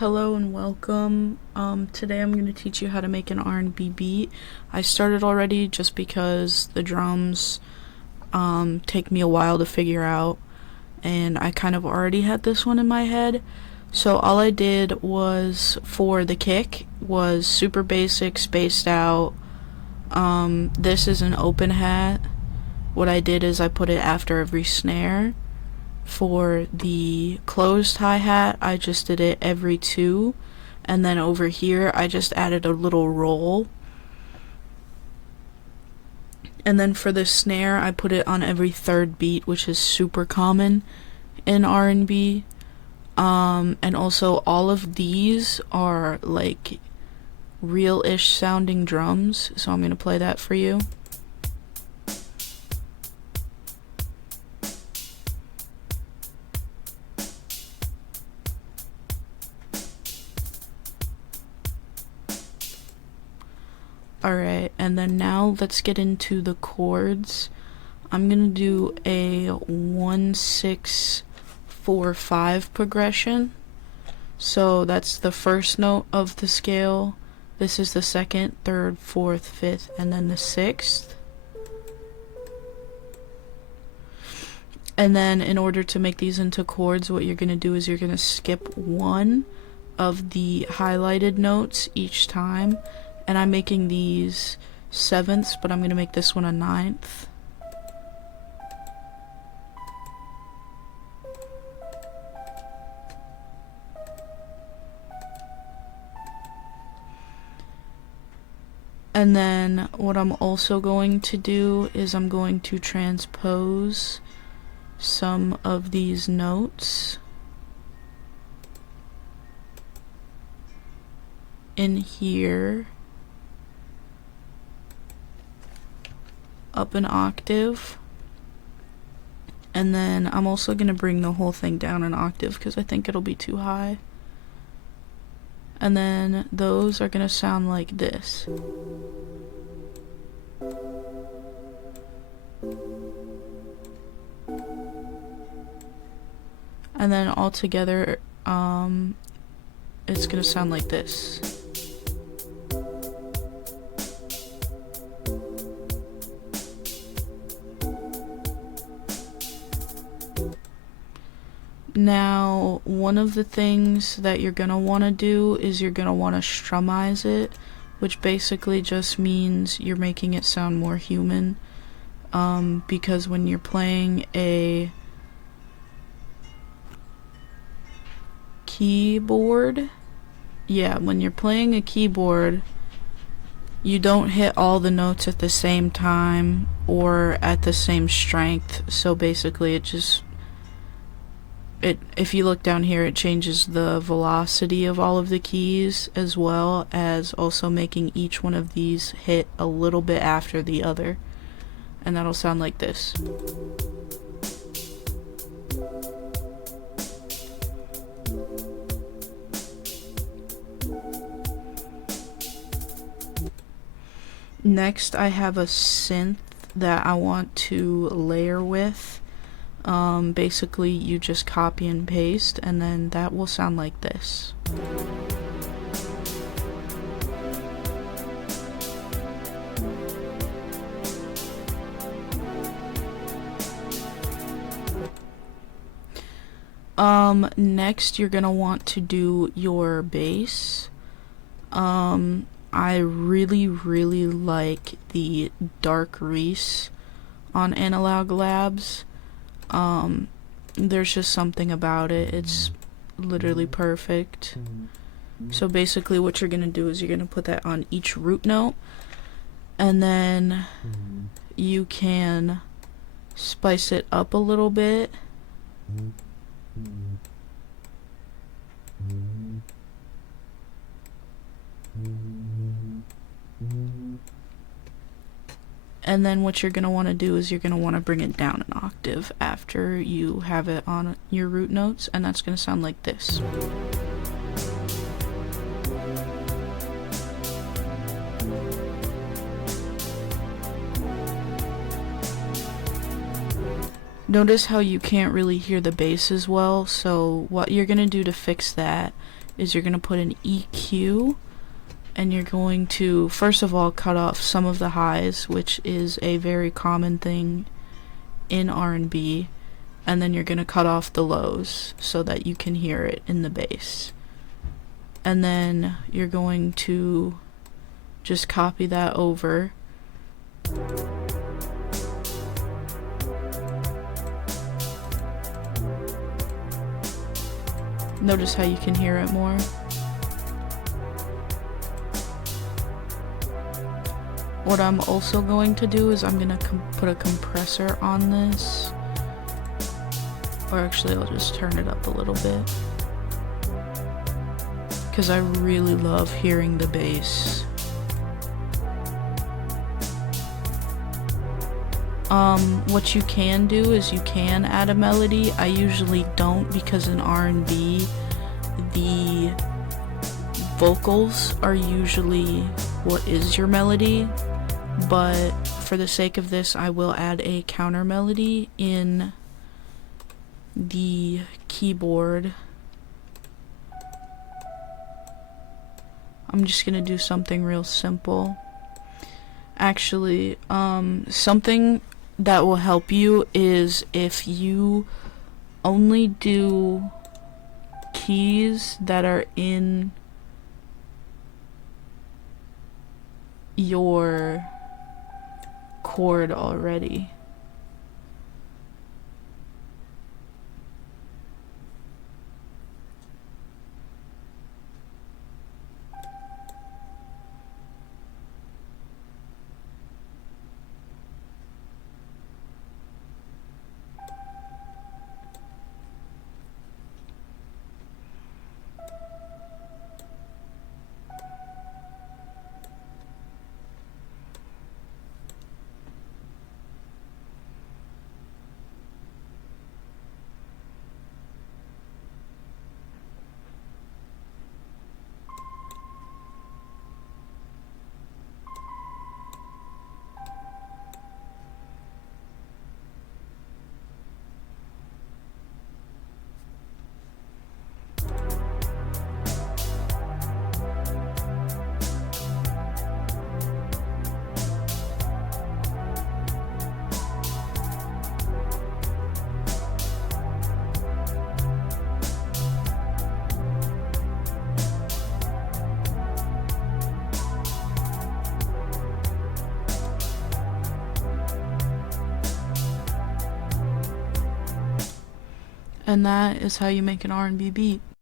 Hello and welcome. Today I'm going to teach you how to make an R&B beat. I started already just because the drums take me a while to figure out, and I kind of already had this one in my head. So all I did was, for the kick, was super basic, spaced out. This is an open hat. What I did is I put it after every snare. For the closed hi-hat, I just did it every two, and then over here I just added a little roll. And then for the snare, I put it on every third beat, which is super common in R&B. And also all of these are like real-ish sounding drums, so I'm gonna play that for you. Alright, and then now let's get into the chords. I'm gonna do a 1-6-4-5 progression. So that's the first note of the scale. This is the second, third, fourth, fifth, and then the sixth. And then in order to make these into chords, what you're gonna do is you're gonna skip one of the highlighted notes each time. And I'm making these sevenths, but I'm going to make this one a ninth. And then what I'm also going to do is I'm going to transpose some of these notes in here up an octave, and then I'm also going to bring the whole thing down an octave because I think it'll be too high. And then those are going to sound like this. And then all together it's going to sound like this. Now, one of the things that you're going to want to do is you're going to want to strummize it, which basically just means you're making it sound more human, because when you're playing a keyboard, when you're playing a keyboard, you don't hit all the notes at the same time or at the same strength, so basically it just if you look down here, it changes the velocity of all of the keys, as well as also making each one of these hit a little bit after the other. And that'll sound like this. Next, I have a synth that I want to layer with. Basically you just copy and paste, and then that will sound like this. Next you're gonna want to do your bass. I really like the Dark Reese on Analog Labs. There's just something about it. It's literally perfect. So basically what you're gonna do is you're gonna put that on each root note, and then you can spice it up a little bit. And then what you're going to want to do is you're going to want to bring it down an octave after you have it on your root notes, and that's going to sound like this. Notice how you can't really hear the bass as well, so what you're going to do to fix that is you're going to put an EQ, and you're going to, first of all, cut off some of the highs, which is a very common thing in R&B, and then you're going to cut off the lows so that you can hear it in the bass. And then you're going to just copy that over. Notice how you can hear it more. What I'm also going to do is I'm going to put a compressor on this. Or actually, I'll just turn it up a little bit. Because I really love hearing the bass. What you can do is you can add a melody. I usually don't, because in R&B, the vocals are usually what is your melody. But for the sake of this, I will add a counter melody in the keyboard. I'm just gonna do something real simple. Actually, something that will help you is if you only do keys that are in your chord already. And that is how you make an R&B beat.